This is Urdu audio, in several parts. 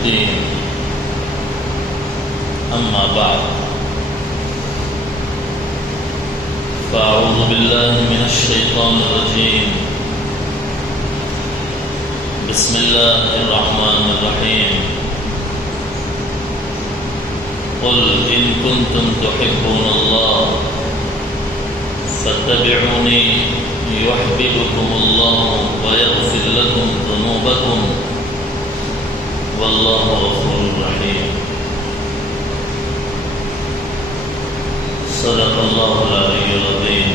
الدين أما بعد فأعوذ بالله من الشيطان الرجيم بسم الله الرحمن الرحيم قل إن كنتم تحبون الله فاتبعوني يحببكم الله ويغفر لكم ذنوبكم والله غفور رحيم صدق الله العلي العظيم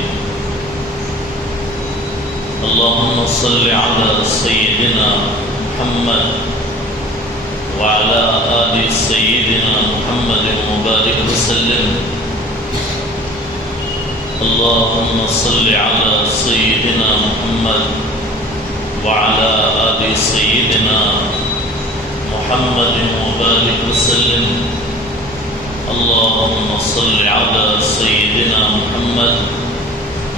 اللهم صل على سيدنا محمد وعلى آل سيدنا محمد وبارك وسلم اللهم صل على سيدنا محمد وعلى آل سيدنا محمد وبارك وسلم اللهم صل على سيدنا محمد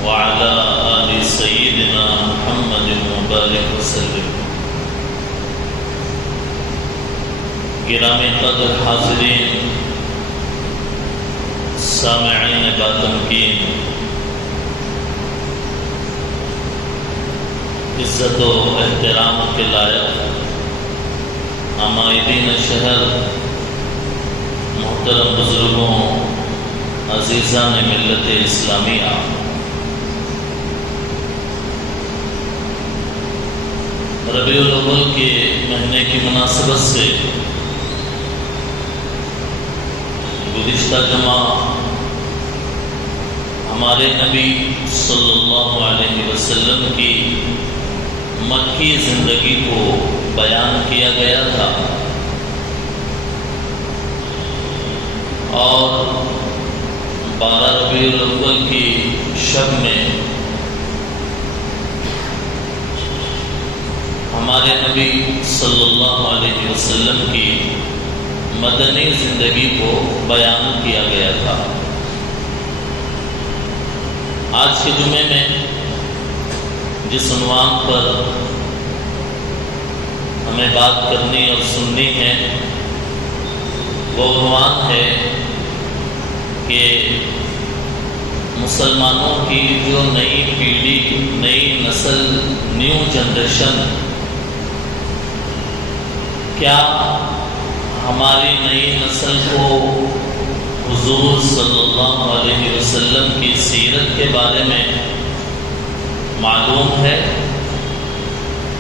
وعلى آل سيدنا محمد وبارك وسلم گرامی قدر حاضرین، سامعین باتمکین، عزت و احترام کے لائق عمائدین شہر، محترم بزرگوں، عزیزان ملت اسلامیہ، ربیع الاول کے مہینے کی مناسبت سے گزشتہ جمعہ ہمارے نبی صلی اللہ علیہ وسلم کی مکی زندگی کو بیان کیا گیا تھا، اور 12 ربیع الاول کی شب میں ہمارے نبی صلی اللہ علیہ وسلم کی مدنی زندگی کو بیان کیا گیا تھا۔ آج کے جمعے میں جس عنوان پر ہمیں بات کرنی اور سننی ہے وہ عنوان ہے کہ مسلمانوں کی جو نئی پیڑھی، نئی نسل، نیو جنریشن، کیا ہماری نئی نسل کو حضور صلی اللہ علیہ وسلم کی سیرت کے بارے میں معلوم ہے؟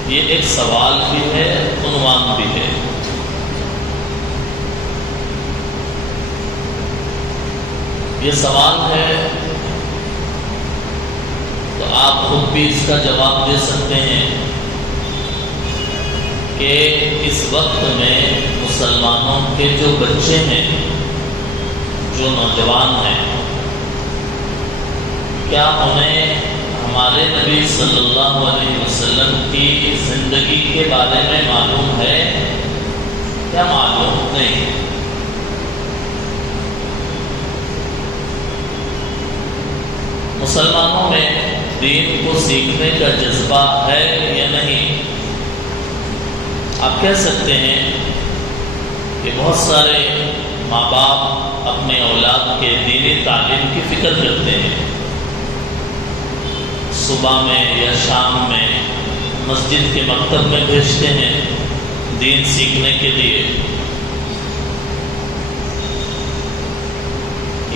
یہ ایک سوال بھی ہے، عنوان بھی ہے۔ یہ سوال ہے تو آپ خود بھی اس کا جواب دے سکتے ہیں کہ اس وقت میں مسلمانوں کے جو بچے ہیں، جو نوجوان ہیں، کیا انہیں ہمارے نبی صلی اللہ علیہ وسلم کی زندگی کے بارے میں معلوم ہے یا معلوم نہیں؟ مسلمانوں میں دین کو سیکھنے کا جذبہ ہے یا نہیں؟ آپ کہہ سکتے ہیں کہ بہت سارے ماں باپ اپنے اولاد کے دینی تعلیم کی فکر کرتے ہیں، صبح میں یا شام میں مسجد کے مکتب میں بھیجتے ہیں دین سیکھنے کے لیے،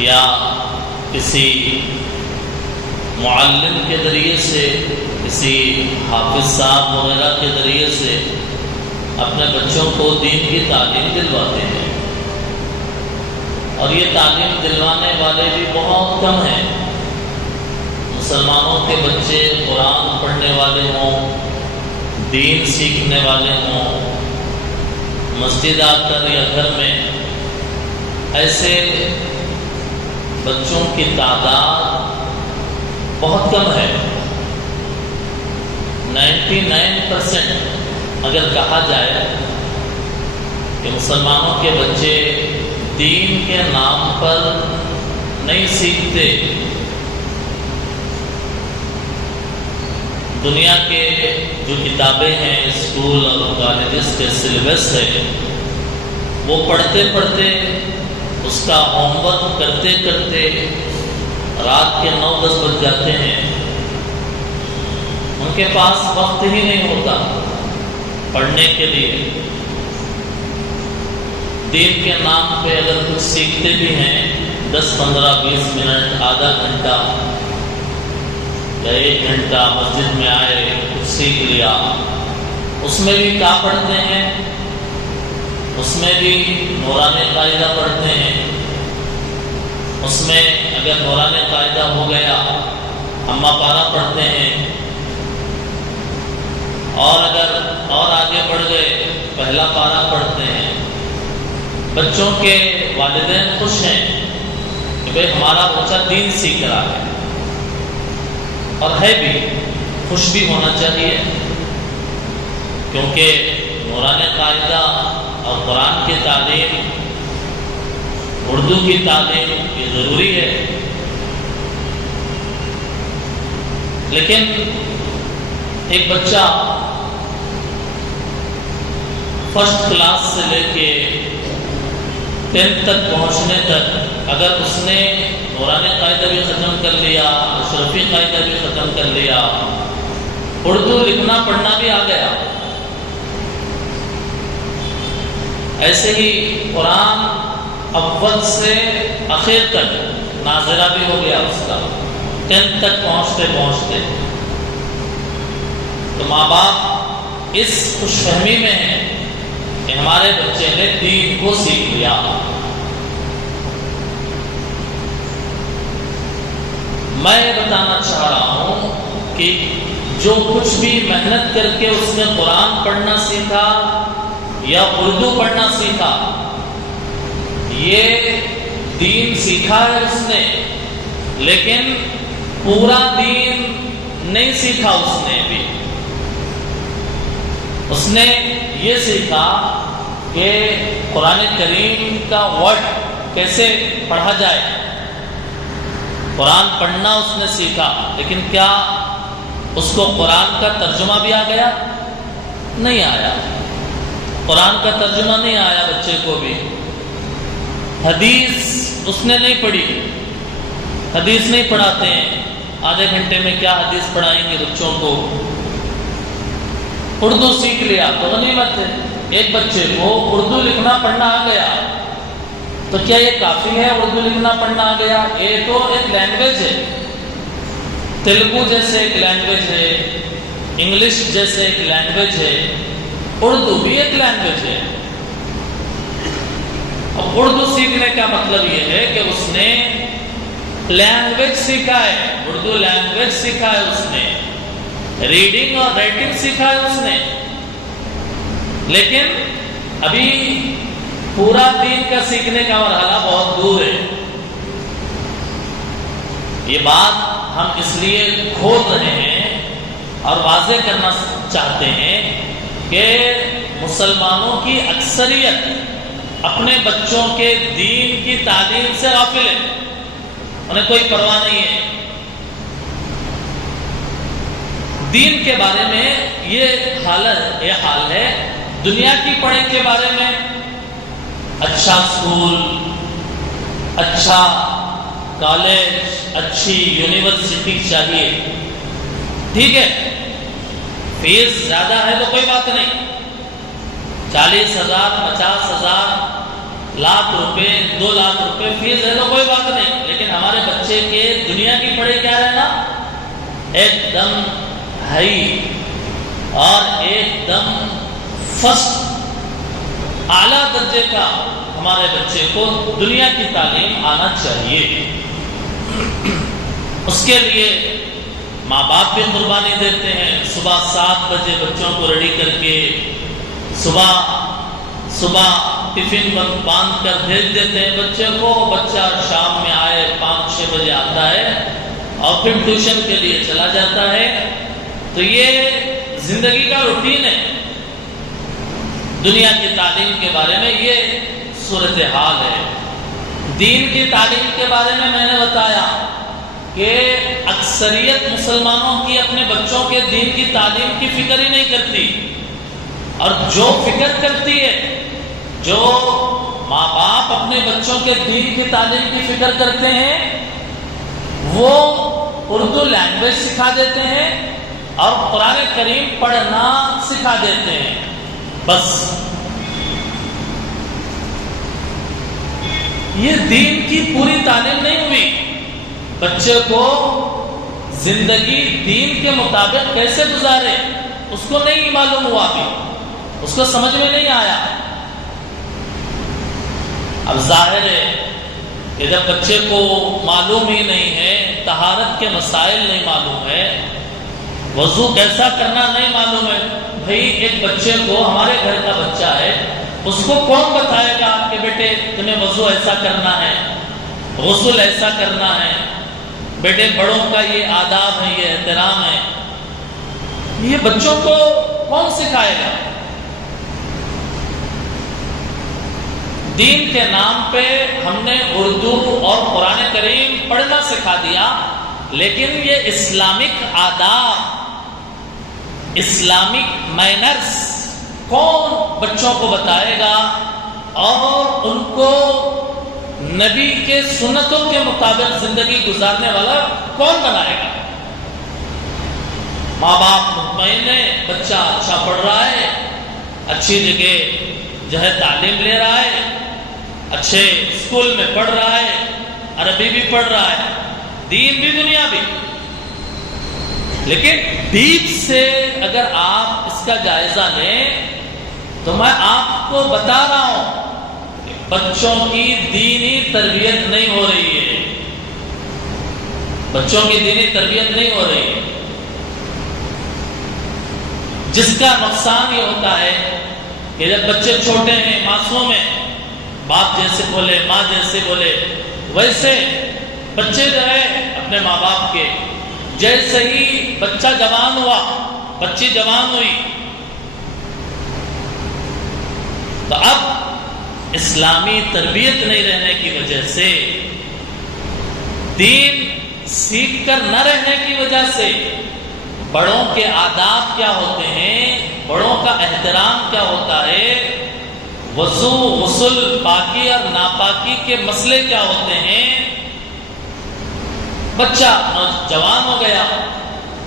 یا کسی معلم کے ذریعے سے، کسی حافظ صاحب وغیرہ کے ذریعے سے اپنے بچوں کو دین کی تعلیم دلواتے ہیں، اور یہ تعلیم دلوانے والے بھی بہت کم ہیں۔ مسلمانوں کے بچے قرآن پڑھنے والے ہوں، دین سیکھنے والے ہوں، مسجد آ کر یا گھر میں، ایسے بچوں کی تعداد بہت کم ہے۔ 99% اگر کہا جائے کہ مسلمانوں کے بچے دین کے نام پر نہیں سیکھتے، دنیا کے جو کتابیں ہیں، اسکول اور کالجز کے سلیبس ہے، وہ پڑھتے پڑھتے اس کا ہوم ورک کرتے کرتے رات کے 9-10 بج جاتے ہیں، ان کے پاس وقت ہی نہیں ہوتا پڑھنے کے لیے۔ دین کے نام پہ اگر کچھ سیکھتے بھی ہیں 10-15-20 منٹ، آدھا گھنٹہ یا 1 گھنٹہ مسجد میں آئے کچھ سیکھ لیا، اس میں بھی کیا پڑھتے ہیں؟ اس میں بھی نورانی قاعدہ پڑھتے ہیں۔ اس میں اگر نورانی قاعدہ ہو گیا اما پارا پڑھتے ہیں، اور اگر اور آگے بڑھ گئے پہلا پارا پڑھتے ہیں۔ بچوں کے والدین خوش ہیں کہ بھئی ہمارا بچہ دین سیکھ رہا ہے، اور ہے بھی، خوش بھی ہونا چاہیے، کیونکہ نورانی قاعدہ اور قرآن کی تعلیم، اردو کی تعلیم یہ ضروری ہے۔ لیکن ایک بچہ فرسٹ کلاس سے لے کے 10 تک پہنچنے تک اگر اس نے نورانی قاعدہ بھی ختم کر لیا، اشرفی قاعدہ بھی ختم کر لیا، اردو لکھنا پڑھنا بھی آ گیا، ایسے ہی قرآن اول سے آخر تک ناظرہ بھی ہو گیا اس کا 10 تک پہنچتے پہنچتے، تو ماں باپ اس خوش فہمی میں ہیں کہ ہمارے بچے نے دین کو سیکھ لیا۔ میں بتانا چاہ رہا ہوں کہ جو کچھ بھی محنت کر کے اس نے قرآن پڑھنا سیکھا یا اردو پڑھنا سیکھا، یہ دین سیکھا ہے اس نے، لیکن پورا دین نہیں سیکھا اس نے بھی۔ اس نے یہ سیکھا کہ قرآن کریم کا ورڈ کیسے پڑھا جائے، قرآن پڑھنا اس نے سیکھا، لیکن کیا اس کو قرآن کا ترجمہ بھی آ گیا؟ نہیں آیا، قرآن کا ترجمہ نہیں آیا بچے کو بھی۔ حدیث اس نے نہیں پڑھی، حدیث نہیں پڑھاتے ہیں، آدھے گھنٹے میں کیا حدیث پڑھائیں گے بچوں کو۔ اردو سیکھ لیا تو غنیمت ہے، ایک بچے کو اردو لکھنا پڑھنا آ گیا تو کیا یہ کافی ہے؟ اردو لکھنا پڑھنا آ گیا، یہ تو ایک لینگویج ہے، تیلگو جیسے ایک لینگویج ہے، انگلش جیسے ایک لینگویج ہے، اردو بھی ایک لینگویج ہے۔ اب اردو سیکھنے کا مطلب یہ ہے کہ اس نے لینگویج سیکھا ہے، اردو لینگویج سیکھا ہے اس نے، ریڈنگ اور رائٹنگ سیکھا ہے اس نے، لیکن ابھی پورا دین کا سیکھنے کا مرحلہ بہت دور ہے۔ یہ بات ہم اس لیے کھول رہے ہیں اور واضح کرنا چاہتے ہیں کہ مسلمانوں کی اکثریت اپنے بچوں کے دین کی تعلیم سے غافل ہے، انہیں کوئی پرواہ نہیں ہے۔ دین کے بارے میں یہ حال ہے، دنیا کی پڑھائی کے بارے میں اچھا اسکول، اچھا کالج، اچھی یونیورسٹی چاہیے، ٹھیک ہے، فیس زیادہ ہے تو کوئی بات نہیں، 40,000 50,000 لاکھ روپے 2 لاکھ روپے فیس ہے تو کوئی بات نہیں، لیکن ہمارے بچے کے دنیا کی پڑھائی کیا رہنا ایک دم ہائی اور ایک دم فرسٹ اعلیٰ درجے کا ہمارے بچے کو دنیا کی تعلیم آنا چاہیے۔ اس کے لیے ماں باپ بھی قربانی دیتے ہیں، صبح 7 بجے بچوں کو ریڈی کر کے صبح ٹفن باندھ کر بھیج دیتے ہیں بچے کو، بچہ شام میں آئے 5-6 بجے آتا ہے اور پھر ٹیوشن کے لیے چلا جاتا ہے۔ تو یہ زندگی کا روٹین ہے۔ دنیا کی تعلیم کے بارے میں یہ صورتحال ہے۔ دین کی تعلیم کے بارے میں نے بتایا کہ اکثریت مسلمانوں کی اپنے بچوں کے دین کی تعلیم کی فکر ہی نہیں کرتی، اور جو فکر کرتی ہے، جو ماں باپ اپنے بچوں کے دین کی تعلیم کی فکر کرتے ہیں، وہ اردو لینگویج سکھا دیتے ہیں اور قرآن کریم پڑھنا سکھا دیتے ہیں، بس یہ دین کی پوری تعلیم نہیں ہوئی۔ بچے کو زندگی دین کے مطابق کیسے گزارے اس کو نہیں معلوم ہوا، بھی اس کو سمجھ میں نہیں آیا۔ اب ظاہر ہے کہ جب بچے کو معلوم ہی نہیں ہے، طہارت کے مسائل نہیں معلوم ہے، وضو کیسا کرنا نہیں معلوم ہے، بھئی ایک بچے کو، ہمارے گھر کا بچہ ہے، اس کو کون بتائے گا کہ بیٹے تمہیں وضو ایسا کرنا ہے، غسل ایسا کرنا ہے، بیٹے بڑوں کا یہ آداب ہے، یہ احترام ہے، یہ بچوں کو کون سکھائے گا؟ دین کے نام پہ ہم نے اردو اور قرآن کریم پڑھنا سکھا دیا، لیکن یہ اسلامک آداب، اسلامک مینرز کون بچوں کو بتائے گا اور ان کو نبی کے سنتوں کے مطابق زندگی گزارنے والا کون بنائے گا؟ ماں باپ مطمئن ہے بچہ اچھا پڑھ رہا ہے، اچھی جگہ جو ہے تعلیم لے رہا ہے، اچھے اسکول میں پڑھ رہا ہے، عربی بھی پڑھ رہا ہے، دین بھی دنیا بھی۔ لیکن ڈیپ سے اگر آپ اس کا جائزہ لیں تو میں آپ کو بتا رہا ہوں کہ بچوں کی دینی تربیت نہیں ہو رہی ہے، بچوں کی دینی تربیت نہیں ہو رہی ہے، جس کا نقصان یہ ہوتا ہے کہ جب بچے چھوٹے ہیں، معصوم ہیں، باپ جیسے بولے، ماں جیسے بولے ویسے بچے جو ہے اپنے ماں باپ کے، جیسے ہی بچہ جوان ہوا، بچی جوان ہوئی، تو اب اسلامی تربیت نہیں رہنے کی وجہ سے، دین سیکھ کر نہ رہنے کی وجہ سے، بڑوں کے آداب کیا ہوتے ہیں، بڑوں کا احترام کیا ہوتا ہے، وضو، غسل، پاکی اور ناپاکی کے مسئلے کیا ہوتے ہیں، بچہ نوجوان ہو گیا،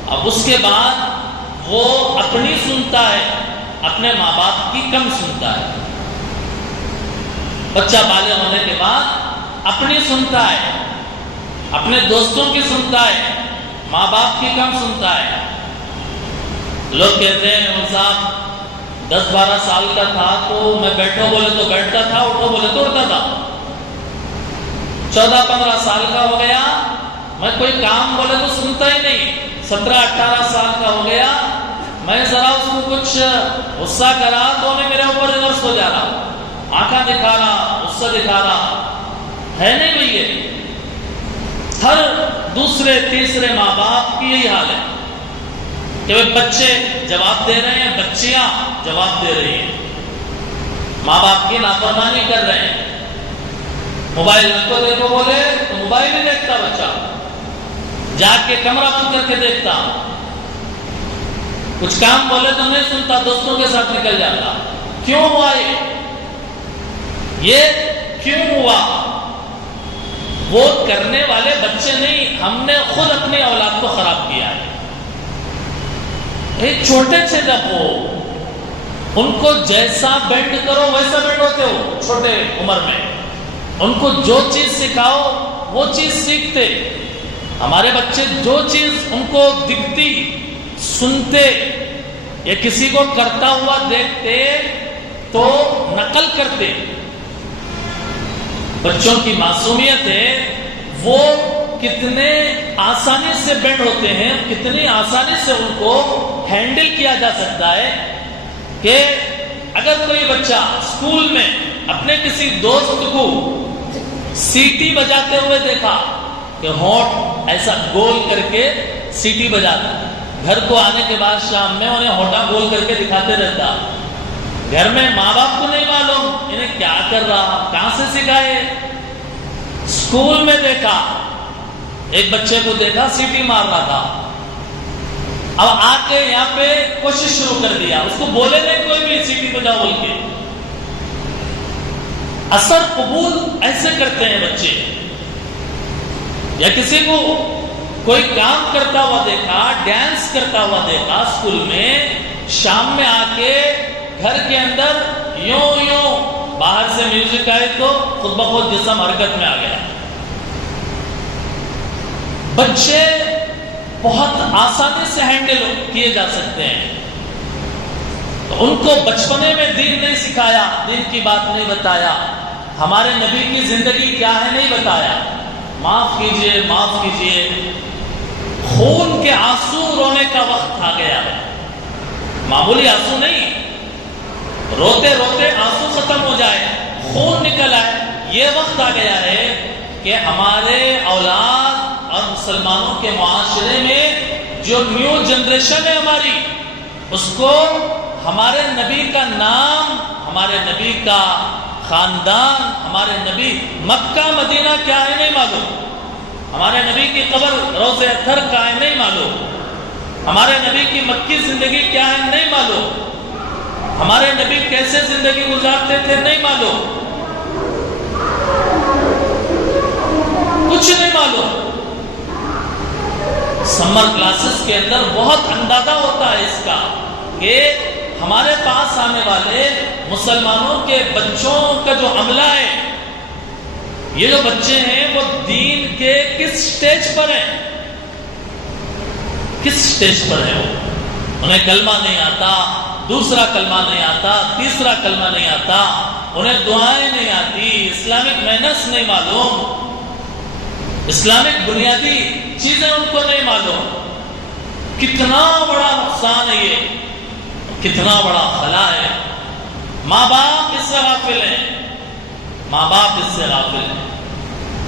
اب اس کے بعد وہ اپنی سنتا ہے، اپنے ماں باپ کی کم سنتا ہے۔ بچہ بالغ ہونے کے بعد اپنی سنتا ہے، اپنے دوستوں کی سنتا ہے، ماں باپ کی کم سنتا ہے۔ لوگ کہتے ہیں وہ صاحب 10-12 سال کا تھا تو میں بیٹھو بولے تو بیٹھتا تھا، اٹھو بولے تو اٹھتا تھا، 14-15 سال کا ہو گیا میں کوئی کام بولے تو سنتا ہی نہیں، 17-18 سال کا ہو گیا میں ذرا اس کو کچھ غصہ کرا تو انہیں میرے اوپر ریورس ہو جا رہا، آنکھیں دکھا رہا، غصہ دکھا رہا ہے نہیں بھئی؟ یہ ہر دوسرے تیسرے ماں باپ کی یہی حال ہے کہ بچے جواب دے رہے ہیں، بچیاں جواب دے رہی ہیں، ماں باپ کی نافرمانی کر رہے ہیں، موبائل کو دیکھو بولے تو موبائل ہی دیکھتا بچہ، جا کے کمرہ بند کر کے دیکھتا، کچھ کام بولے تو نہیں سنتا، دوستوں کے ساتھ نکل جاتا۔ کیوں ہوا یہ کیوں ہوا؟ وہ کرنے والے بچے نہیں، ہم نے خود اپنی اولاد کو خراب کیا ہے۔ چھوٹے سے جب وہ ان کو جیسا بینڈ کرو ویسا بینڈ ہوتے ہو، چھوٹے عمر میں ان کو جو چیز سکھاؤ وہ چیز سیکھتے۔ ہمارے بچے جو چیز ان کو دکھتی، سنتے یا کسی کو کرتا ہوا دیکھتے تو نقل کرتے۔ بچوں کی معصومیت ہے، وہ کتنے آسانی سے بینڈ ہوتے ہیں، کتنی آسانی سے ان کو ہینڈل کیا جا سکتا ہے کہ اگر کوئی بچہ اسکول میں اپنے کسی دوست کو سیٹی بجاتے ہوئے دیکھا کہ ہونٹ ایسا گول کر کے سیٹی بجاتا، گھر کو آنے کے بعد شام میں انہیں ہونٹا گول کر کے دکھاتے رہتا، گھر میں ماں باپ کو نہیں معلوم انہیں کیا کر رہا، کہاں سے سکھائے۔ اسکول میں دیکھا ایک بچے کو دیکھا سیٹی مار رہا تھا، اب آ کے یہاں پہ کوشش شروع کر دیا، اس کو بولے نہیں کوئی بھی سیٹی بجاؤ بول کے، اثر قبول ایسے کرتے ہیں بچے. یا کسی کو کوئی کام کرتا ہوا دیکھا، ڈانس کرتا ہوا دیکھا اسکول میں، شام میں آ کے گھر کے اندر یوں باہر سے میوزک آئے تو خود بخود جسم حرکت میں آ گیا. بچے بہت آسانی سے ہینڈل کیے جا سکتے ہیں. تو ان کو بچپنے میں دین نہیں سکھایا، دین کی بات نہیں بتایا، ہمارے نبی کی زندگی کیا ہے نہیں بتایا. معاف کیجئے، معاف کیجئے، خون کے آنسو رونے کا وقت آ گیا ہے. معمولی آنسو نہیں، روتے روتے آنسو ختم ہو جائے، خون نکل آئے. یہ وقت آ گیا ہے کہ ہمارے اولاد اور مسلمانوں کے معاشرے میں جو نیو جنریشن ہے ہماری، اس کو ہمارے نبی کا نام، ہمارے نبی کا خاندان، ہمارے نبی مکہ مدینہ کیا ہے نہیں معلوم، ہمارے نبی کی قبر روض اطہر کا ہے نہیں معلوم، ہمارے نبی کی مکی زندگی کیا ہے نہیں معلوم، ہمارے نبی کیسے زندگی گزارتے تھے نہیں معلوم، کچھ نہیں معلوم. سمر کلاسز کے اندر بہت اندازہ ہوتا ہے اس کا کہ ہمارے پاس آنے والے مسلمانوں کے بچوں کا جو عملہ ہے، یہ جو بچے ہیں وہ دین کے کس سٹیج پر ہیں، کس سٹیج پر ہیں. انہیں کلمہ نہیں آتا، دوسرا کلمہ نہیں آتا، تیسرا کلمہ نہیں آتا، انہیں دعائیں نہیں آتی، اسلامک مینرز نہیں معلوم، اسلامک بنیادی چیزیں ان کو نہیں معلوم. کتنا بڑا نقصان ہے یہ، کتنا بڑا خلا ہے. ماں باپ اس سے غافل ہیں، ماں باپ اس سے غافل ہیں.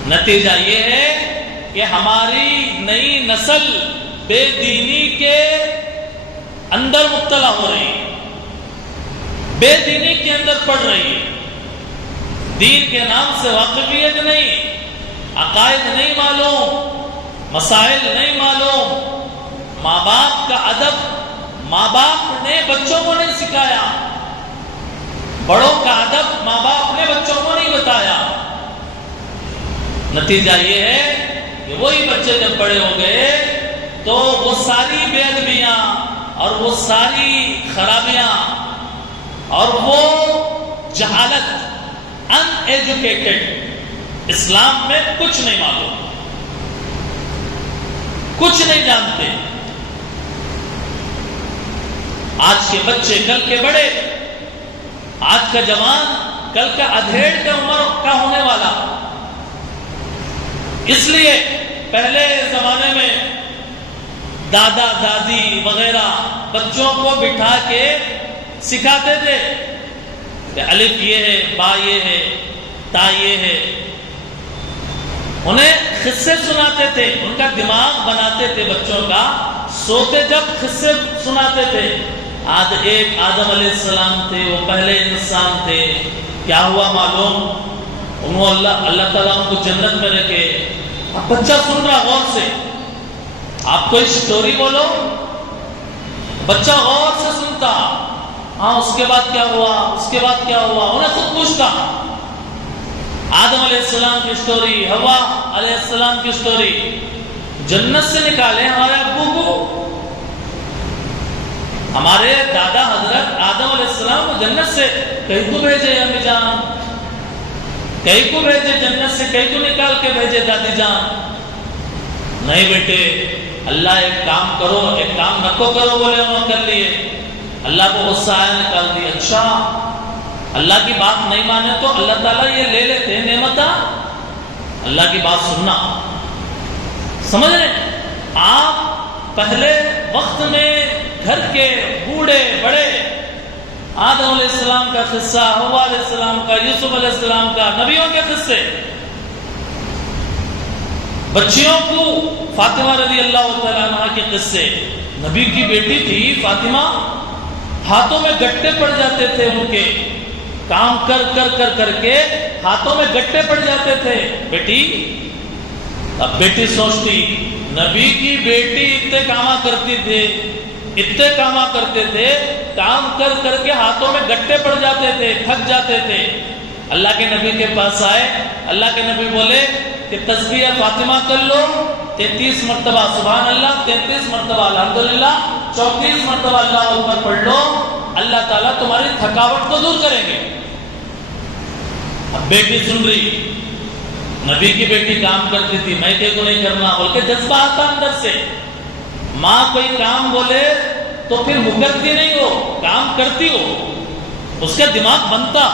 نتیجہ یہ ہے کہ ہماری نئی نسل بے دینی کے اندر مبتلا ہو رہی ہے، بے دینی کے اندر پڑ رہی ہے. دین کے نام سے واقفیت نہیں، عقائد نہیں معلوم، مسائل نہیں معلوم. ماں باپ کا ادب ماں باپ نے بچوں کو نہیں سکھایا، بڑوں کا ادب ماں باپ نے بچوں کو نہیں بتایا. نتیجہ یہ ہے کہ وہی بچے جب بڑے ہو گئے تو وہ ساری بے ادبیاں اور وہ ساری خرابیاں اور وہ جہالت، ان ایجوکیٹڈ، اسلام میں کچھ نہیں معلوم، کچھ نہیں جانتے. آج کے بچے کل کے بڑے، آج کا جوان کل کا ادھیڑ کا عمر کا ہونے والا. اس لیے پہلے زمانے میں دادا دادی وغیرہ بچوں کو بٹھا کے سکھاتے تھے کہ الف یہ ہے، با یہ ہے، تا یہ ہے. انہیں قصے سناتے تھے، ان کا دماغ بناتے تھے بچوں کا. سوتے جب قصے سناتے تھے. ایک آدم علیہ السلام تھے، وہ پہلے انسان تھے. کیا ہوا معلوم؟ انہوں اللہ تعالیٰ ان کو جنت میں رکھے. اب بچہ سن رہا غور سے، آپ کوئی سٹوری بولو، بچہ غور سے سنتا. ہاں اس کے بعد کیا ہوا، اس کے بعد کیا ہوا، انہیں خود پوچھتا. آدم علیہ السلام کی سٹوری، حوا علیہ السلام کی سٹوری. جنت سے نکالے ہمارے ابو کو، ہمارے دادا حضرت آدم علیہ السلام کو جنت سے کہیں کو بھیجے امی جان، کہیں کو بھیجے جنت سے، کہیں کو نکال کے بھیجے دادی جان. نہیں بیٹے، اللہ ایک کام کرو، ایک کام نکو کرو بولے انہوں کر لیے. اللہ کو غصہ آیا، نکال دی. اچھا اللہ کی بات نہیں مانے تو اللہ تعالیٰ یہ لے لیتے نعمت. اللہ کی بات سننا، سمجھ رہے ہیں آپ؟ پہلے وقت میں گھر کے بوڑھے بڑے، آدم علیہ السلام کا قصہ، حوا علیہ السلام کا، یوسف علیہ السلام کا، نبیوں کے قصے. بچیوں کو فاطمہ رضی اللہ تعالیٰ عنہ کے قصے. نبی کی بیٹی تھی فاطمہ، ہاتھوں میں گٹے پڑ جاتے تھے، ان کے کام کر کر کر کر کے ہاتھوں میں گٹے پڑ جاتے تھے. بیٹی، اب بیٹی سوچتی نبی کی بیٹی اتنے کاما کرتی تھے، اتنے کاما کرتے تھے، کام کر کر کے ہاتھوں میں گٹے پڑ جاتے تھے، تھک جاتے تھے. اللہ کے نبی کے پاس آئے، اللہ کے نبی بولے کہ تسبیح فاطمہ کر لو 33 مرتبہ سبحان اللہ، 33 مرتبہ الحمدللہ، 34 مرتبہ اللہ اکبر پڑھ لو، اللہ تعالیٰ تمہاری تھکاوٹ کو دور کریں گے۔ اب بیٹی سن رہی، نبی کی بیٹی کام کرتی تھی، میں کہ کو نہیں کرنا بول کے جذبہ آتا اندر سے۔ ماں کوئی کام بولے تو پھر مکرتی نہیں ہو، کام کرتی ہو، اس کا دماغ بنتا۔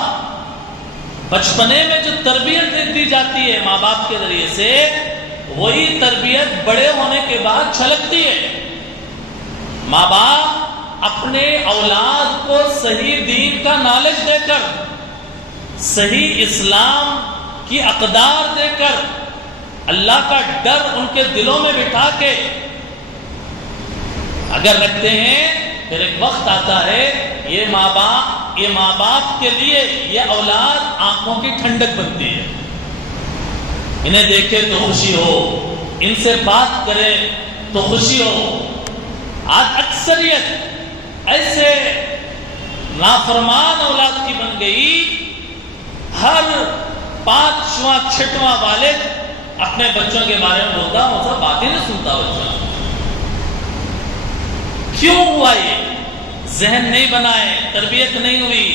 بچپنے میں جو تربیت دی جاتی ہے ماں باپ کے ذریعے سے، وہی تربیت بڑے ہونے کے بعد چھلکتی ہے۔ ماں باپ اپنے اولاد کو صحیح دین کا نالج دے کر، صحیح اسلام کی اقدار دے کر، اللہ کا ڈر ان کے دلوں میں بٹھا کے اگر رکھتے ہیں، پھر ایک وقت آتا ہے یہ ماں باپ کے لیے یہ اولاد آنکھوں کی ٹھنڈک بنتی ہے۔ انہیں دیکھے تو خوشی ہو، ان سے بات کرے تو خوشی ہو۔ آج اکثریت ایسے نافرمان اولاد کی بن گئی، ہر 5واں 6واں والد اپنے بچوں کے بارے میں بولتا، وہ سب باتیں نہیں سنتا بچہ۔ کیوں ہوا یہ؟ ذہن نہیں بنائے، تربیت نہیں ہوئی،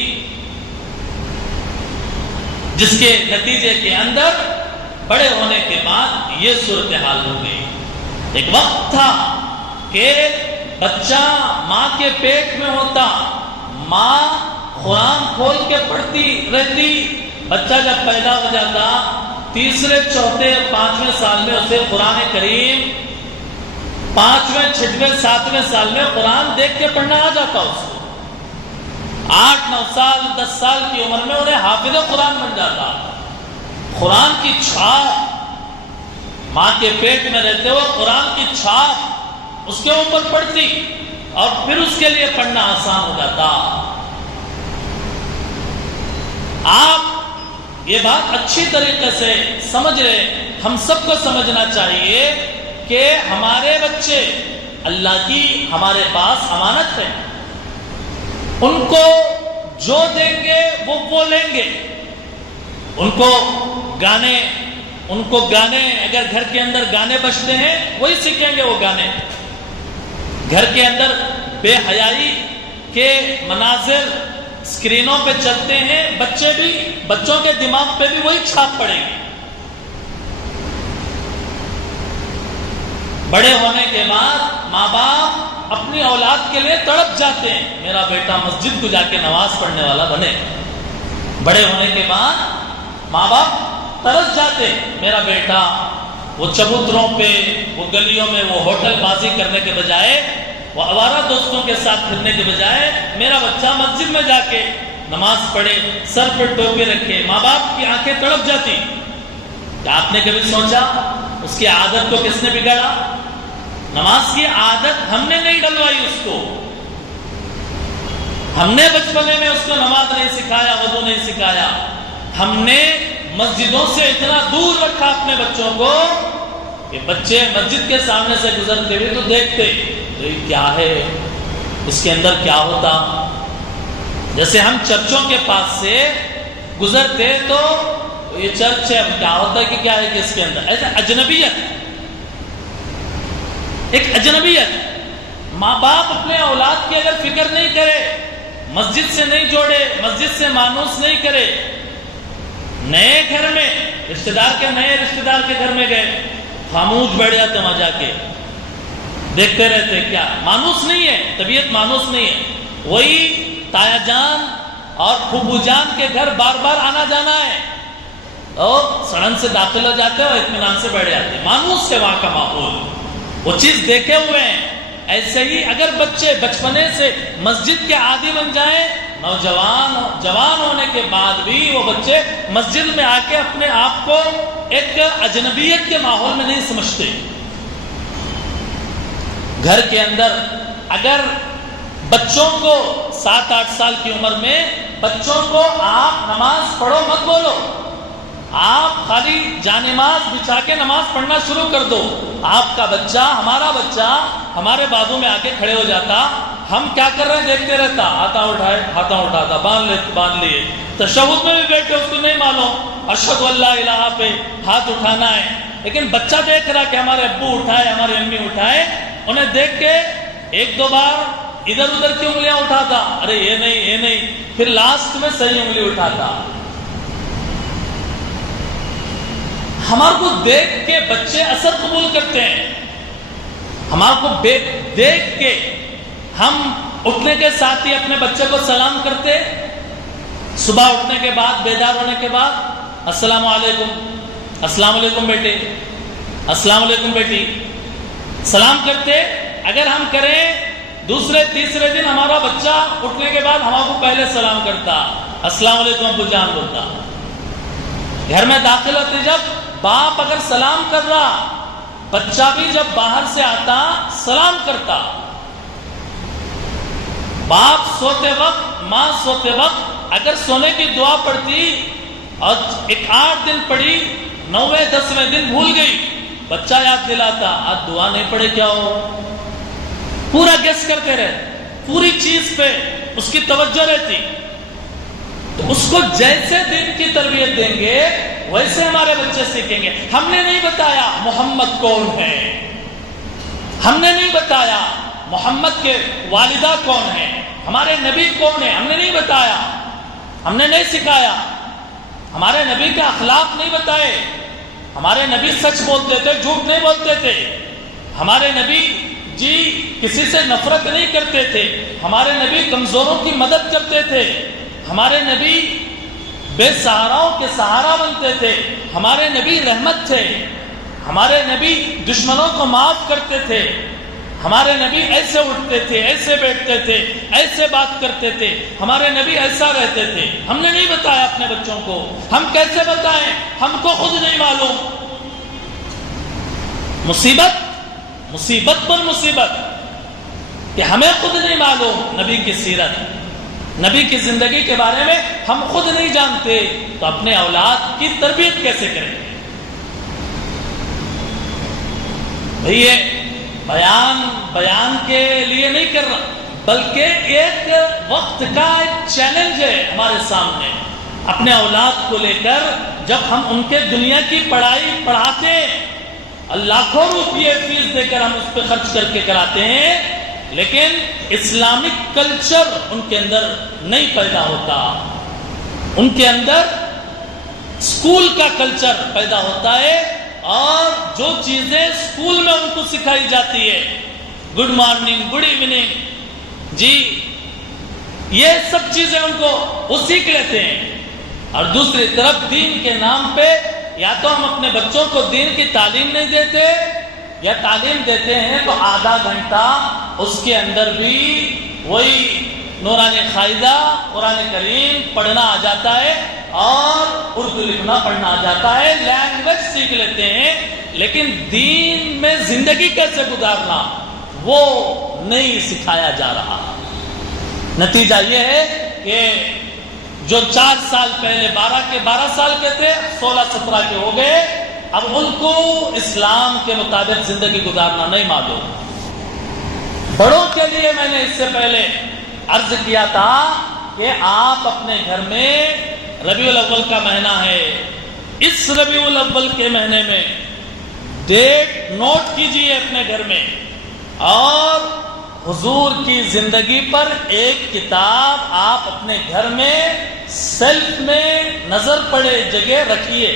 جس کے نتیجے کے اندر بڑے ہونے کے بعد یہ صورتحال ہو گئی۔ ایک وقت تھا کہ بچہ ماں کے پیٹ میں ہوتا، ماں قرآن کھول کے پڑھتی رہتی، بچہ جب پیدا ہو جاتا 3، 4، 5ویں سال میں اسے قرآن کریم 5ویں، 6ویں، 7ویں سال میں قرآن دیکھ کے پڑھنا آ جاتا اس کو۔ 8، 9 سال، 10 سال کی عمر میں انہیں حافظ قرآن بن جاتا۔ قرآن کی چھاپ ماں کے پیٹ میں رہتے ہوئے قرآن کی چھاپ اس کے اوپر پڑتی، اور پھر اس کے لیے پڑھنا آسان ہو جاتا۔ آپ یہ بات اچھی طریقے سے سمجھ رہے، ہم سب کو سمجھنا چاہیے کہ ہمارے بچے اللہ کی ہمارے پاس امانت ہے، ان کو جو دیں گے وہ لیں گے۔ ان کو گانے اگر گھر کے اندر گانے بجتے ہیں وہی سیکھیں گے، وہ گانے۔ گھر کے اندر بے حیائی کے مناظر اسکرینوں پہ چلتے ہیں، بچوں کے دماغ پہ بھی وہی چھاپ پڑے گی۔ بڑے ہونے کے بعد ماں باپ اپنی اولاد کے لیے تڑپ جاتے ہیں، میرا بیٹا مسجد کو جا کے نماز پڑھنے والا بنے۔ بڑے ہونے کے بعد ماں باپ ترس جاتے ہیں، میرا بیٹا وہ چبوتروں پہ، وہ گلیوں میں، وہ ہوٹل بازی کرنے کے بجائے، وہ آوارہ دوستوں کے ساتھ پھرنے کے بجائے، میرا بچہ مسجد میں جا کے نماز پڑھے، سر پہ ٹوپی رکھے۔ ماں باپ کی آنکھیں تڑپ جاتی۔ کیا آپ نے کبھی سوچا اس کی عادت کو کس نے بگاڑا؟ نماز کی عادت ہم نے نہیں ڈلوائی اس کو، ہم نے بچپنے میں اس کو نماز نہیں سکھایا، وضو نہیں سکھایا، ہم نے مسجدوں سے اتنا دور رکھا اپنے بچوں کو کہ بچے مسجد کے سامنے سے گزرتے ہوئے تو دیکھتے یہ کیا ہے، اس کے اندر کیا ہوتا۔ جیسے ہم چرچوں کے پاس سے گزرتے تو یہ چرچ ہے، کیا ہوتا ہے کہ کیا ہے کہ اس کے اندر، ایسا اجنبیت، ایک اجنبیت۔ ماں باپ اپنے اولاد کی اگر فکر نہیں کرے، مسجد سے نہیں جوڑے، مسجد سے مانوس نہیں کرے، نئے گھر میں نئے رشتہ دار کے گھر میں گئے، خاموش بیٹھ جاتے وہاں جا کے دیکھتے رہتے، کیا مانوس نہیں ہے، طبیعت مانوس نہیں ہے۔ وہی تایا جان اور پھوپھو جان کے گھر بار بار آنا جانا ہے، اور سڑن سے داخل ہو جاتے اور اطمینان سے بیٹھ جاتے، مانوس سے وہاں کا ماحول، وہ چیز دیکھے ہوئے ہیں۔ ایسے ہی اگر بچے بچپنے سے مسجد کے عادی بن جائیں، جوان ہونے کے بعد بھی وہ بچے مسجد میں آ کے اپنے آپ کو ایک اجنبیت کے ماحول میں نہیں سمجھتے۔ گھر کے اندر اگر بچوں کو 7-8 سال کی عمر میں بچوں کو آپ نماز پڑھو مت بولو، آپ خالی جانماز بچھا کے نماز پڑھنا شروع کر دو، آپ کا بچہ، ہمارا بچہ ہمارے بازو میں آ کے کھڑے ہو جاتا، ہم کیا کر رہے ہیں دیکھتے رہتا، ہاتھاں اٹھاتا، باندھ لیے، تشہد میں بھی بیٹھے اس کو نہیں معلوم اشہد ان لا الہ پہ ہاتھ اٹھانا ہے، لیکن بچہ دیکھ رہا کہ ہمارے ابو اٹھائے، ہماری امی اٹھائے، انہیں دیکھ کے ایک دو بار ادھر ادھر کی انگلیاں اٹھاتا، ارے یہ نہیں، پھر لاسٹ میں صحیح انگلی اٹھاتا۔ ہمارے کو دیکھ کے بچے اثر قبول کرتے ہیں، ہمارے کو دیکھ کے ہم اٹھنے کے ساتھ ہی اپنے بچے کو سلام کرتے، صبح اٹھنے کے بعد، بیدار ہونے کے بعد السلام علیکم بیٹے، السلام علیکم بیٹی، سلام کرتے۔ اگر ہم کریں دوسرے تیسرے دن ہمارا بچہ اٹھنے کے بعد ہمارے کو پہلے سلام کرتا، السلام علیکم ابو جان بولتا۔ گھر میں داخل ہوتے جب باپ اگر سلام کر رہا، بچہ بھی جب باہر سے آتا سلام کرتا۔ باپ سوتے وقت، ماں سوتے وقت اگر سونے کی دعا پڑھتی اور 8 دن پڑھی، 9ویں 10ویں دن بھول گئی، بچہ یاد دلاتا آج دعا نہیں پڑھے کیا ہو، پورا گیس کرتے رہے، پوری چیز پہ اس کی توجہ رہتی۔ تو اس کو جیسے دین کی تربیت دیں گے ویسے ہمارے بچے سیکھیں گے۔ ہم نے نہیں بتایا محمد کون ہے، ہم نے نہیں بتایا محمد کے والدہ کون ہے، ہمارے نبی کون ہے، ہم نے نہیں بتایا، ہم نے نہیں سکھایا، ہمارے نبی کے اخلاق نہیں بتائے۔ ہمارے نبی سچ بولتے تھے، جھوٹ نہیں بولتے تھے، ہمارے نبی کسی سے نفرت نہیں کرتے تھے، ہمارے نبی کمزوروں کی مدد کرتے تھے، ہمارے نبی بے سہاراؤں کے سہارا بنتے تھے، ہمارے نبی رحمت تھے، ہمارے نبی دشمنوں کو معاف کرتے تھے، ہمارے نبی ایسے اٹھتے تھے، ایسے بیٹھتے تھے، ایسے بات کرتے تھے، ہمارے نبی ایسا رہتے تھے۔ ہم نے نہیں بتایا اپنے بچوں کو، ہم کیسے بتائیں، ہم کو خود نہیں معلوم۔ مصیبت پر مصیبت کہ ہمیں خود نہیں معلوم نبی کی سیرت، نبی کی زندگی کے بارے میں ہم خود نہیں جانتے، تو اپنے اولاد کی تربیت کیسے کریں گے؟ بھئی یہ بیان کے لیے نہیں کر رہا، بلکہ ایک وقت کا ایک چیلنج ہے ہمارے سامنے، اپنے اولاد کو لے کر جب ہم ان کے دنیا کی پڑھائی پڑھاتے ہیں، لاکھوں روپیے فیس دے کر ہم اس پہ خرچ کر کے کراتے ہیں، لیکن اسلامک کلچر ان کے اندر نہیں پیدا ہوتا، ان کے اندر اسکول کا کلچر پیدا ہوتا ہے، اور جو چیزیں اسکول میں ان کو سکھائی جاتی ہے، گڈ مارننگ، گڈ ایوننگ، یہ سب چیزیں ان کو وہ سیکھ لیتے ہیں، اور دوسری طرف دین کے نام پہ یا تو ہم اپنے بچوں کو دین کی تعلیم نہیں دیتے، یا تعلیم دیتے ہیں تو آدھا گھنٹہ اس کے اندر بھی وہی نورانی قاعدہ قرآن کریم پڑھنا آ جاتا ہے اور اردو لکھنا پڑھنا آ جاتا ہے، لینگویج سیکھ لیتے ہیں، لیکن دین میں زندگی کیسے گزارنا وہ نہیں سکھایا جا رہا۔ نتیجہ یہ ہے کہ جو 4 سال پہلے 12 سال کے تھے، 16-17 کے ہو گئے، اب ان کو اسلام کے مطابق زندگی گزارنا نہیں معلوم۔ بڑوں کے لیے میں نے اس سے پہلے عرض کیا تھا کہ آپ اپنے گھر میں ربیع الاول کا مہینہ ہے، اس ربیع الاول کے مہینے میں ڈیٹ نوٹ کیجئے اپنے گھر میں، اور حضور کی زندگی پر ایک کتاب آپ اپنے گھر میں سیلف میں نظر پڑے جگہ رکھیے۔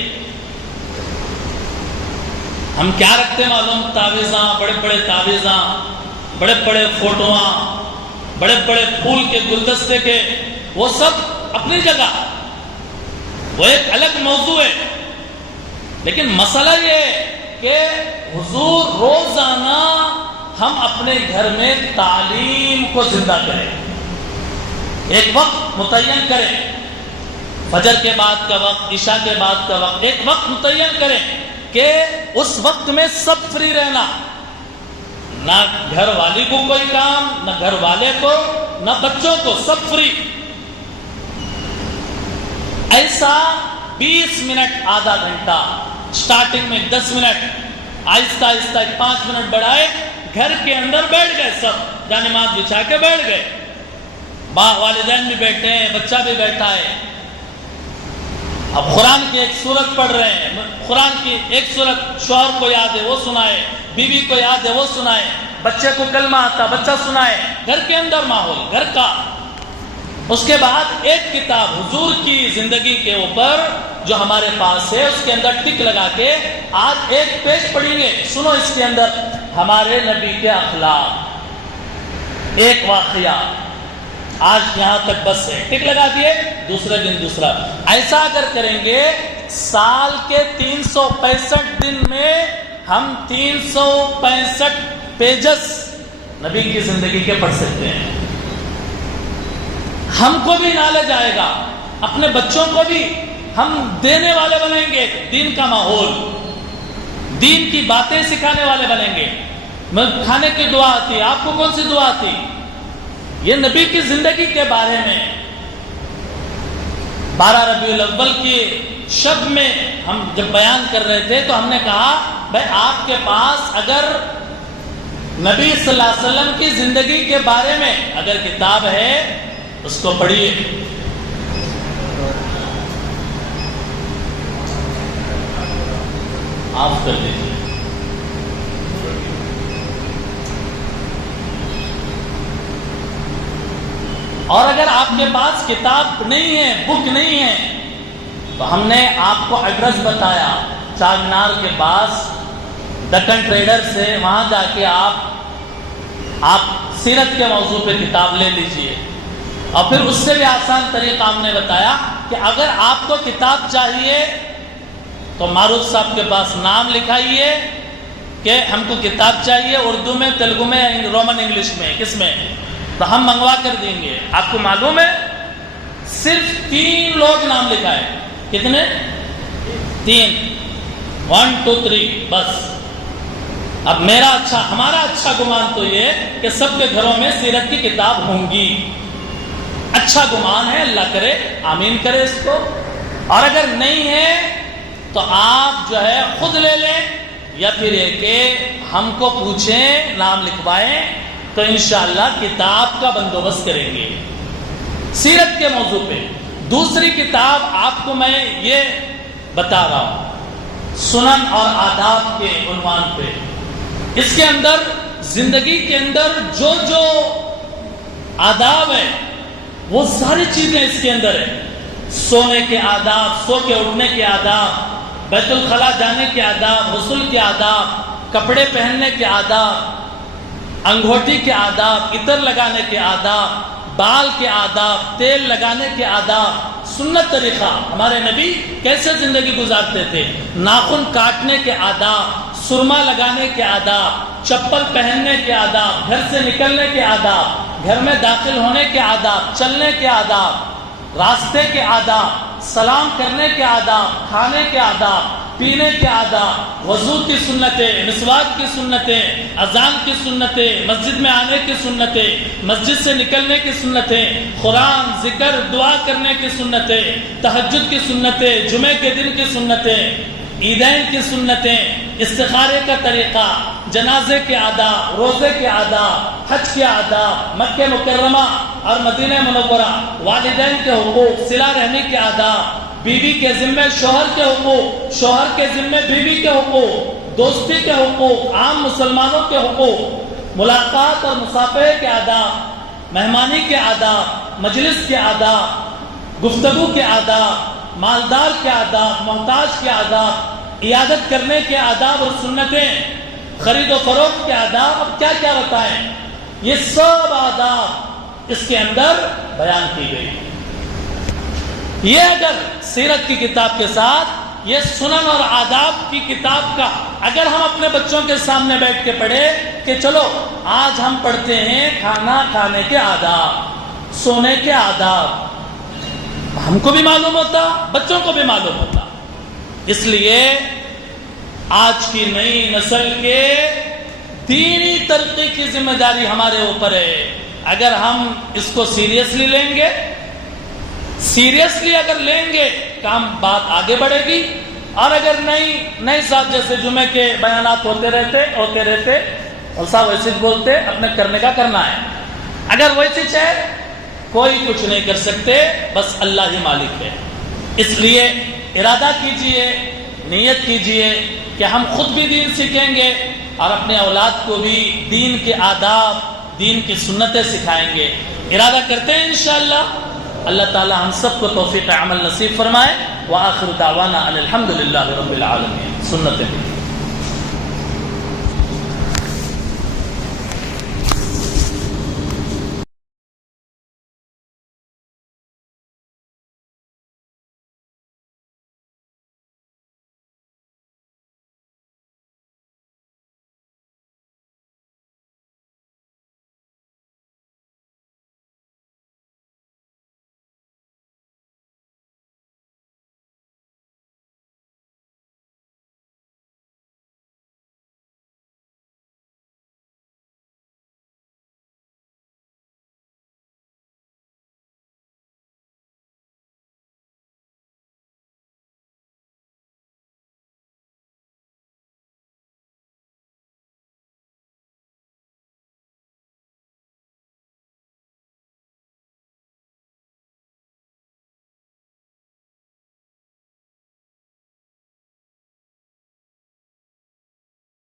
ہم کیا رکھتے معلوم؟ تعویذاں، بڑے بڑے تعویذاں، بڑے بڑے فوٹواں، بڑے بڑے پھول کے گلدستے کے، وہ سب اپنی جگہ، وہ ایک الگ موضوع ہے، لیکن مسئلہ یہ ہے کہ حضور روزانہ ہم اپنے گھر میں تعلیم کو زندہ کریں، ایک وقت متعین کریں، فجر کے بعد کا وقت، عشاء کے بعد کا وقت، ایک وقت متعین کریں کہ اس وقت میں سب فری رہنا، نہ گھر والی کو کوئی کام، نہ گھر والے کو، نہ بچوں کو، سب فری۔ ایسا 20 منٹ، آدھا گھنٹہ، سٹارٹنگ میں 10 منٹ، آہستہ آہستہ 5 منٹ بڑھائے، گھر کے اندر بیٹھ گئے سب نماز بچھا کے بیٹھ گئے، والدین بھی بیٹھے ہیں، بچہ بھی بیٹھا ہے، اب قرآن کی ایک سورت پڑھ رہے ہیں، قرآن کی ایک سورت شوہر کو یاد ہے وہ سنائے، بیوی کو یاد ہے وہ سنائے، بچے کو کلمہ آتا بچہ سنائے، گھر کے اندر ماحول گھر کا۔ اس کے بعد ایک کتاب حضور کی زندگی کے اوپر جو ہمارے پاس ہے اس کے اندر ٹک لگا کے آج ایک پیج پڑھیں گے، سنو اس کے اندر ہمارے نبی کے اخلاق، ایک واقعہ، آج یہاں تک بس ہے، ٹک لگا دیے، دوسرے دن دوسرا۔ ایسا اگر کریں گے سال کے 365 دن میں ہم 365 پیجز نبی کی زندگی کے پڑھ سکتے ہیں۔ ہم کو بھی نالج آئے گا، اپنے بچوں کو بھی ہم دینے والے بنیں گے، دین کا ماحول، دین کی باتیں سکھانے والے بنیں گے۔ کھانے کی دعا آتی، آپ کو کون سی دعا آتی؟ یہ نبی کی زندگی کے بارے میں 12 ربیع الاول کی شب میں ہم جب بیان کر رہے تھے تو ہم نے کہا بھائی آپ کے پاس اگر نبی صلی اللہ علیہ وسلم کی زندگی کے بارے میں اگر کتاب ہے اس کو پڑھیے۔ آف کر دیجیے۔ اور اگر آپ کے پاس کتاب نہیں ہے، بک نہیں ہے، تو ہم نے آپ کو ایڈریس بتایا چار مینار کے پاس دکن ٹریڈر سے، وہاں جا کے آپ سیرت کے موضوع پہ کتاب لے لیجئے۔ اور پھر اس سے بھی آسان طریقہ ہم نے بتایا کہ اگر آپ کو کتاب چاہیے تو معروف صاحب کے پاس نام لکھائیے کہ ہم کو کتاب چاہیے، اردو میں، تیلگو میں، رومن انگلش میں، کس میں، تو ہم منگوا کر دیں گے۔ آپ کو معلوم ہے صرف 3 لوگ نام لکھائے، کتنے؟ 3، 1 2 3 بس۔ اب ہمارا اچھا گمان تو یہ کہ سب کے گھروں میں سیرت کی کتاب ہوں گی، اچھا گمان ہے، اللہ کرے آمین کرے اس کو۔ اور اگر نہیں ہے تو آپ جو ہے خود لے لیں، یا پھر یہ کہ ہم کو پوچھیں، نام لکھوائیں، تو انشاءاللہ کتاب کا بندوبست کریں گے سیرت کے موضوع پہ۔ دوسری کتاب آپ کو میں یہ بتا رہا ہوں، سنن اور آداب کے عنوان پہ۔ اس کے اندر زندگی کے اندر جو جو آداب ہیں وہ ساری چیزیں اس کے اندر ہیں۔ سونے کے آداب، سو کے اٹھنے کے آداب، بیت الخلاء جانے کے آداب، غسل کے آداب، کپڑے پہننے کے آداب، انگوٹھی کے آداب، عطر لگانے کے آداب، بال کے آداب، تیل لگانے کے آداب، سنت طریقہ ہمارے نبی کیسے زندگی گزارتے تھے، ناخن کاٹنے کے آداب، سرما لگانے کے آداب، چپل پہننے کے آداب، گھر سے نکلنے کے آداب، گھر میں داخل ہونے کے آداب، چلنے کے آداب، راستے کے آداب، سلام کرنے کے آداب، کھانے کے آداب، پینے کے آداب، وضو کی سنتیں، مسواک کی سنتیں، اذان کی سنتیں، مسجد میں آنے کی سنتیں، مسجد سے نکلنے کی سنتیں، قرآن، ذکر، دعا کرنے کی سنتیں، تہجد کی سنتیں، جمعے کے دن کی سنتیں، عیدین کی سنتیں، استخارے کا طریقہ، جنازے کے آداب، روزے کے آداب، حج کے آداب، مکہ مکرمہ اور مدینہ منورہ، والدین کے حقوق، صلہ رحمی کے آداب، بیوی کے ذمے شوہر کے حقوق، شوہر کے ذمے بیوی کے حقوق، دوستی کے حقوق، عام مسلمانوں کے حقوق، ملاقات اور مصافحے کے آداب، مہمانی کے آداب، مجلس کے آداب، گفتگو کے آداب، مالدار کے آداب، محتاج کے آداب، عیادت کرنے کے آداب اور سنتیں، خرید و فروخت کے آداب، اب کیا کیا بتائیں، یہ سب آداب اس کے اندر بیان کی گئی۔ یہ اگر سیرت کی کتاب کے ساتھ یہ سنن اور آداب کی کتاب کا اگر ہم اپنے بچوں کے سامنے بیٹھ کے پڑھے کہ چلو آج ہم پڑھتے ہیں کھانا کھانے کے آداب، سونے کے آداب، ہم کو بھی معلوم ہوتا، بچوں کو بھی معلوم ہوتا۔ اس لیے آج کی نئی نسل کے دینی ترقی کی ذمہ داری ہمارے اوپر ہے۔ اگر ہم اس کو سیریسلی لیں گے، سیریسلی اگر لیں گے کام بات آگے بڑھے گی، اور اگر نہیں صاحب جیسے جمعے کے بیانات ہوتے رہتے اور صاحب ویسے بولتے اپنے کرنے کا کرنا ہے. اگر ویسے چاہے کوئی کچھ نہیں کر سکتے, بس اللہ ہی مالک ہے. اس لیے ارادہ کیجئے, نیت کیجئے کہ ہم خود بھی دین سیکھیں گے اور اپنے اولاد کو بھی دین کے آداب, دین کی سنتیں سکھائیں گے. ارادہ کرتے ہیں انشاءاللہ. اللہ تعالی ہم سب کو توفیق عمل نصیب فرمائے. وآخر دعوانا ان الحمد للہ رب العالمین. سنتیں